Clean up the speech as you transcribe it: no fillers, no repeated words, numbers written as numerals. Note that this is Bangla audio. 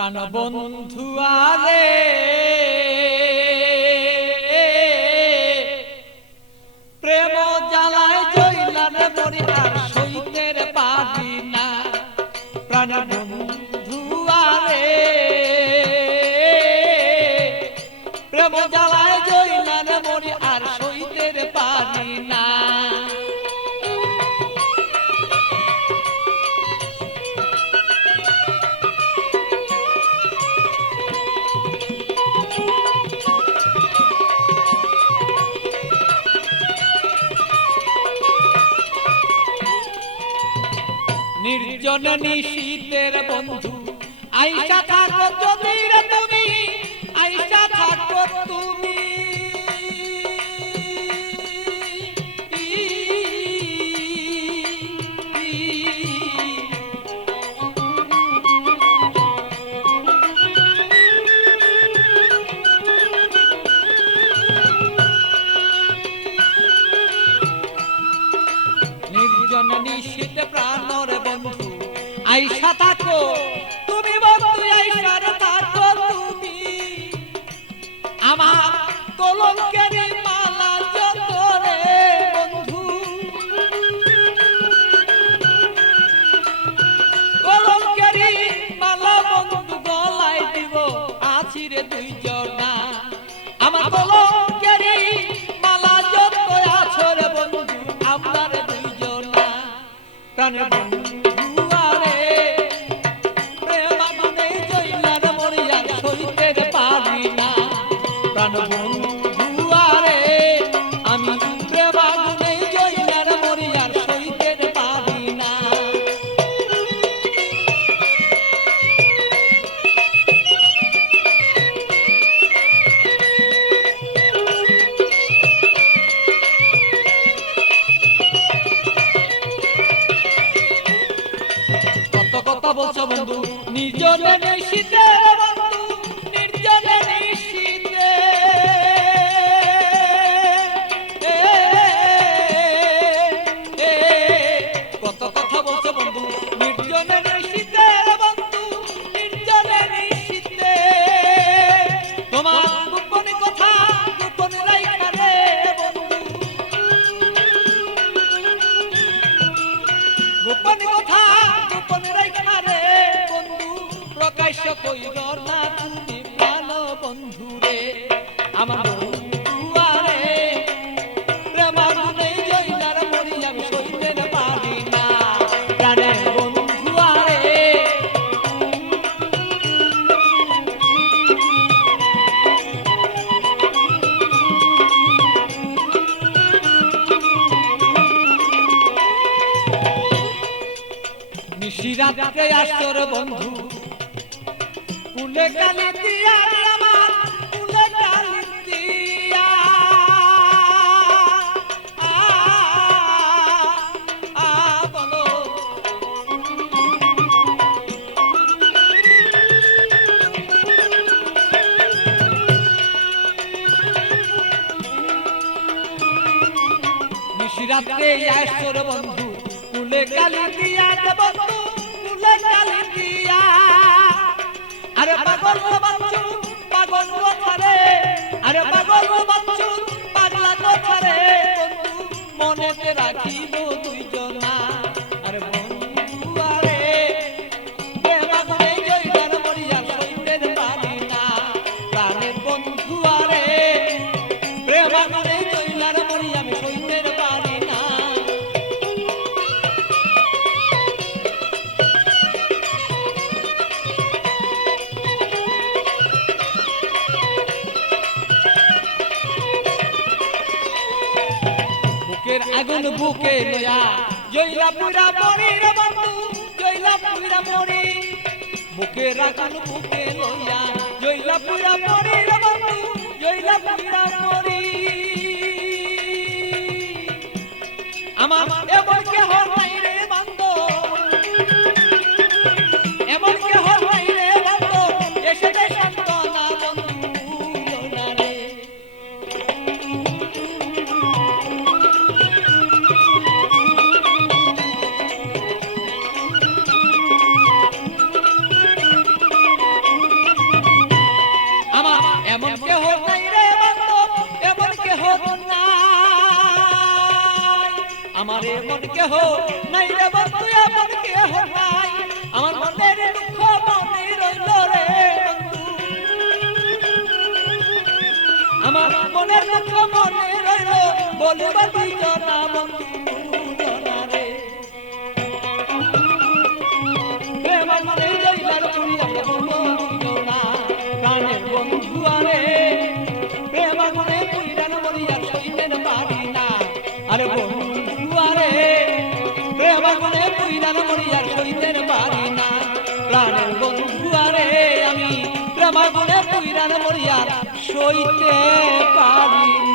প্রাণবন্ধু আরে প্রেম জ্বালায় জইলার মরি আর সইতের পারি না। প্রাণবন্ধু আরে প্রেম জ্বালায় জইলার মরি আর সইতের পারি না। নির্জন নিশীতের বন্ধু আইসা থাকো যদি রে তুমি, আইসা থাকো তুমি। নির্জন নিশীত প্রাণর বন্ধু আইসা থাকো তুমি, বন্ধু আইসা থাকো তুমি। আমার কলঙ্কের মালা যত রে বন্ধু, কলঙ্কের মালা বন্ধু গলায় দিব আছি রে দুইজনা। আমার কলঙ্কের মালা যত আছো রে বন্ধু আমরা রে দুইজনা। প্রাণের বন্ধু প্রাণবন্ধু আরে আমি প্রেম আগুনে জইলার মরি আর সইতে পারি না। কত কথা বলছো বন্ধু নিজনে নিশিতে, বন্ধু নির্জনে নিশিতে। কত কথা বলছো বন্ধু নির্জনে নিশিতে, বন্ধু নির্জনে নিশিতে। তোমার গোপন কথা গোপন রাইখা রে বন্ধু, গোপন কথা গোপন রাইখা রে বন্ধু। প্রকাশ্য কইল না তুমি প্রাণ বন্ধু রে। আমার বন্ধু আরে প্রেম আগুনে জইলার মরি আমি সইতে পারি না। প্রাণের বন্ধু আরে নিশিরাতে আসর বন্ধু কুলে কালি দিয়া আমার কুলে কালি দিয়া। বলো নিশিরাতে আসর বন্ধু কুলে কালি দিয়া বন্ধু কুলে কালি দিয়া। আরে পাগল বাচ্চু পাগল কথারে, আরে পাগল বাচ্চু পাগলা কথারে বন্ধু মনেতে রাখিব দুইজনা। আরে বন্ধু আরে প্রেম আগুনে জইলার মরি আর সইতে পারি না। প্রাণের বন্ধু আরে প্রেম আগুনে জইলার মরি আমি সইতে পারি না। বুকের আগুন বুকে লয়া জইলা পুরা মরি রে বন্ধু, জইলা পুরা মরি। বুকের আগুন বুকে লয়া জইলা পুরা মরি রে বন্ধু, জইলা পুরা মরি। আমার এমন কেহ নাই রে বন্ধু, এমন কেহ নাই রে বন্ধু এসে দে সান্তনা বন্ধু না রে। আমার এমন কেহ নাই রে বন্ধু, এমন কেহ নাই, আমার মনের দুঃখ মনে রইল রে বন্ধু, আমার মনের দুঃখ মনে রইল, বলিবা দুইজনা বন্ধু জনা রে, প্রেম মনে রইলার পুরিয়া বলবো দুইজনা প্রাণের বন্ধু আরে, প্রেম মনে পুরিয়ার মরিয়ার সইতেন পারি না, আরে বন্ধু আরে, প্রেম মনে পুরিয়ার মরিয়ার সইতেন পারি না, প্রাণের বন্ধু আরে, আমি প্রেম মনে পুরিয়ার মরিয়ার সইতে পারি না।